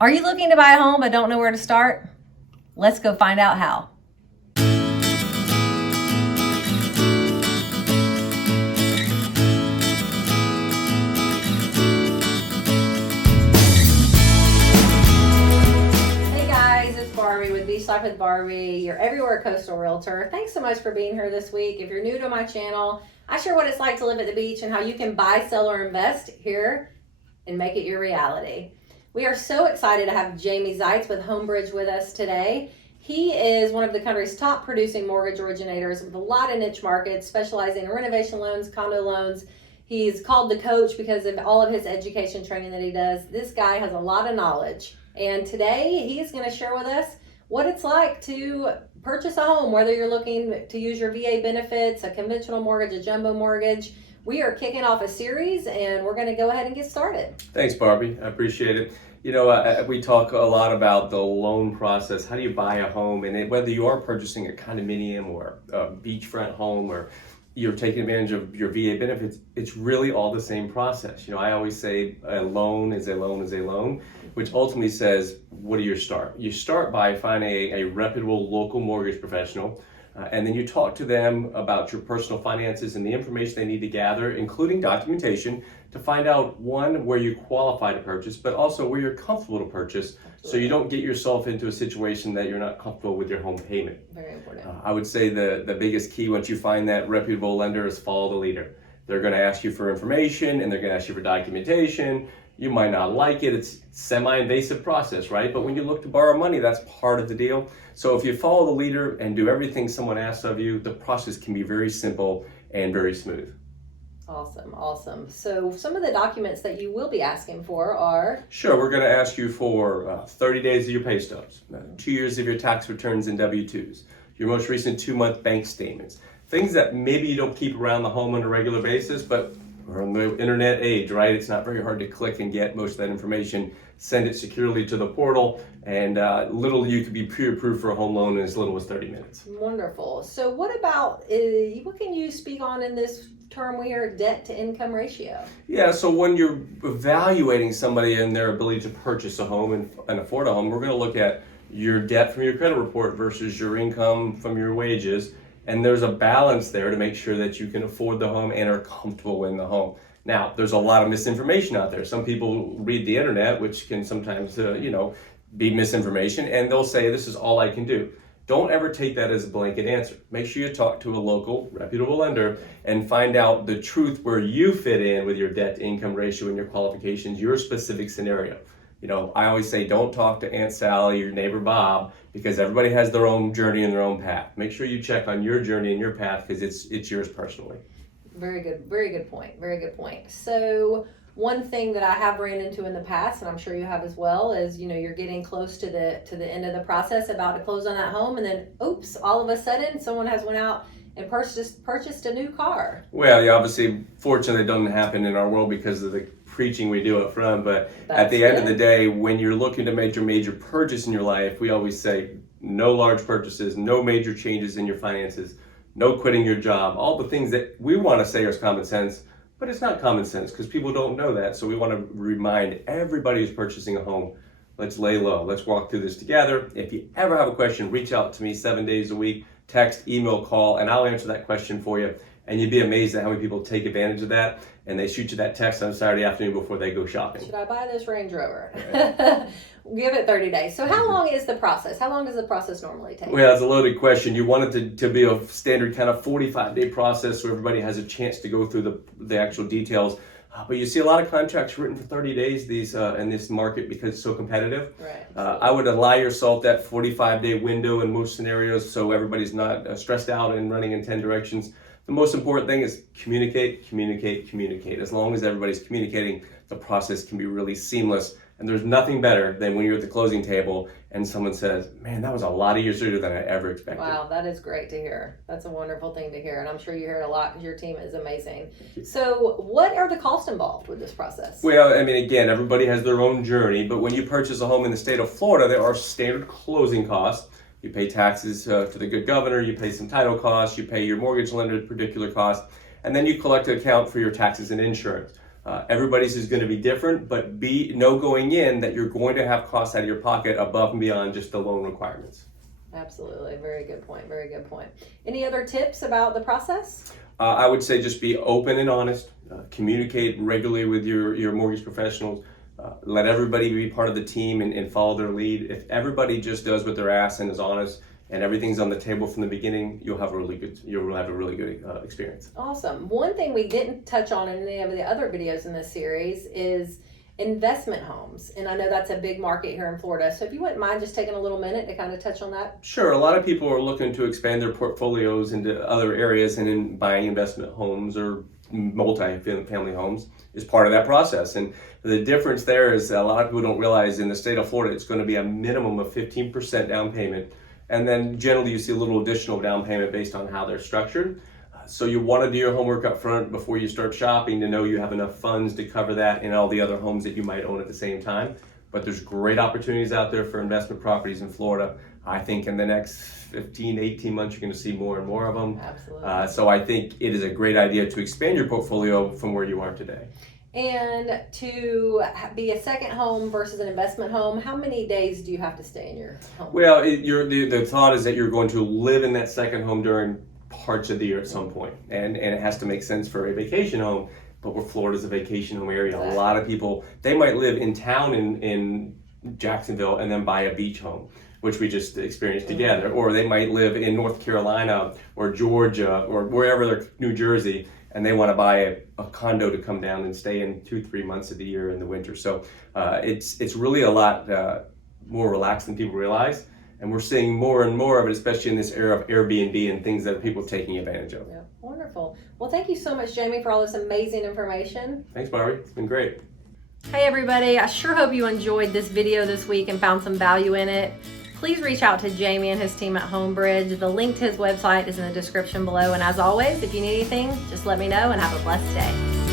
Are you looking to buy a home but don't know where to start? Let's go find out how. Hey guys, it's Barbie with Beach Life with Barbie, your everywhere coastal realtor. Thanks so much for being here this week. If you're new to my channel, I share what it's like to live at the beach and how you can buy, sell, or invest here and make it your reality. We are so excited to have Jamie Zeitz with Homebridge with us today. He is one of the country's top producing mortgage originators with a lot of niche markets, specializing in renovation loans, condo loans. He's called the coach because of all of his education training that he does. This guy has a lot of knowledge. And today he is going to share with us what it's like to purchase a home, whether you're looking to use your VA benefits, a conventional mortgage, a jumbo mortgage. We are kicking off a series and we're going to go ahead and get started. Thanks, Barbie. I appreciate it. You know, we talk a lot about the loan process. How do you buy a home? And whether you are purchasing a condominium or a beachfront home or you're taking advantage of your VA benefits, it's really all the same process. You know, I always say a loan is a loan is a loan, which ultimately says, what do you start? You start by finding a reputable local mortgage professional, and then you talk to them about your personal finances and the information they need to gather, including documentation, to find out, one, where you qualify to purchase, but also where you're comfortable to purchase, so you don't get yourself into a situation that you're not comfortable with your home payment. Very important. I would say the biggest key once you find that reputable lender is follow the leader. They're going to ask you for information and they're going to ask you for documentation. You might not like it. It's semi-invasive process, right? But when you look to borrow money, that's part of the deal. So if you follow the leader and do everything someone asks of you, the process can be very simple and very smooth. Awesome. So some of the documents that you will be asking for are? Sure, we're going to ask you for 30 days of your pay stubs, 2 years of your tax returns and W-2s, your most recent 2-month bank statements, things that maybe you don't keep around the home on a regular basis, but we're in the internet age, right? It's not very hard to click and get most of that information, send it securely to the portal, and little you could be pre-approved for a home loan in as little as 30 minutes. Wonderful. So what about, what can you speak on in this term we hear, debt to income ratio? Yeah, so when you're evaluating somebody and their ability to purchase a home and afford a home, we're going to look at your debt from your credit report versus your income from your wages. And there's a balance there to make sure that you can afford the home and are comfortable in the home. Now, there's a lot of misinformation out there. Some people read the internet, which can sometimes, be misinformation, and they'll say, this is all I can do. Don't ever take that as a blanket answer. Make sure you talk to a local, reputable lender and find out the truth where you fit in with your debt to income ratio and your qualifications, your specific scenario. You know, I always say, don't talk to Aunt Sally or neighbor Bob, because everybody has their own journey and their own path. Make sure you check on your journey and your path, because it's yours personally. Very good point. So one thing that I have ran into in the past, and I'm sure you have as well, is you're getting close to the end of the process, about to close on that home, and then oops, all of a sudden someone has went out and purchased a new car. Well, yeah, obviously, fortunately, it doesn't happen in our world because of the preaching we do up front, but at the end of the day, when you're looking to make your major purchase in your life, we always say no large purchases, no major changes in your finances, no quitting your job, all the things that we want to say are common sense, but it's not common sense because people don't know that. So we want to remind everybody who's purchasing a home, let's lay low, let's walk through this together. If you ever have a question, reach out to me 7 days a week, text, email, call, and I'll answer that question for you. And you'd be amazed at how many people take advantage of that, and they shoot you that text on Saturday afternoon before they go shopping. Should I buy this Range Rover? Right. Give it 30 days. So how long is the process? How long does the process normally take? Well, that's a loaded question. You want it to be a standard kind of 45-day process so everybody has a chance to go through the actual details. But you see a lot of contracts written for 30 days in this market because it's so competitive. Right. I would allow yourself that 45-day window in most scenarios so everybody's not stressed out and running in 10 directions. The most important thing is communicate. As long as everybody's communicating, the process can be really seamless. And there's nothing better than when you're at the closing table and someone says, man, that was a lot easier than I ever expected. Wow, that is great to hear. That's a wonderful thing to hear. And I'm sure you hear it a lot because your team is amazing. So what are the costs involved with this process? Well, I mean, again, everybody has their own journey. But when you purchase a home in the state of Florida, there are standard closing costs. You pay taxes to the good governor, you pay some title costs, you pay your mortgage lender particular costs, and then you collect an account for your taxes and insurance. Everybody's is going to be different, but know going in that you're going to have costs out of your pocket above and beyond just the loan requirements. Absolutely. Very good point. Very good point. Any other tips about the process? I would say just be open and honest. Communicate regularly with your mortgage professionals. Let everybody be part of the team and follow their lead. If everybody just does what they're asked and is honest, and everything's on the table from the beginning, you'll have a really good experience. Awesome. One thing we didn't touch on in any of the other videos in this series is investment homes. And I know that's a big market here in Florida. So if you wouldn't mind just taking a little minute to kind of touch on that. Sure. A lot of people are looking to expand their portfolios into other areas, and in buying investment homes or multi-family homes is part of that process. And the difference there is a lot of people don't realize in the state of Florida, it's going to be a minimum of 15% down payment. And then generally you see a little additional down payment based on how they're structured. So you want to do your homework up front before you start shopping to know you have enough funds to cover that and all the other homes that you might own at the same time. But there's great opportunities out there for investment properties in Florida. I think in the next 15 to 18 months, you're going to see more and more of them. Absolutely. So I think it is a great idea to expand your portfolio from where you are today. And to be a second home versus an investment home, how many days do you have to stay in your home? Well, the thought is that you're going to live in that second home during parts of the year at some point. And it has to make sense for a vacation home. But where Florida's a vacation home area, Exactly. A lot of people, they might live in town in Jacksonville and then buy a beach home, which we just experienced together. Or they might live in North Carolina or Georgia or wherever they're, New Jersey, and they want to buy a condo to come down and stay in 2-3 months of the year in the winter. So it's really a lot more relaxed than people realize. And we're seeing more and more of it, especially in this era of Airbnb and things that people are taking advantage of. Yeah, wonderful. Well, thank you so much, Jamie, for all this amazing information. Thanks, Barbie. It's been great. Hey, everybody. I sure hope you enjoyed this video this week and found some value in it. Please reach out to Jamie and his team at Homebridge. The link to his website is in the description below. And as always, if you need anything, just let me know and have a blessed day.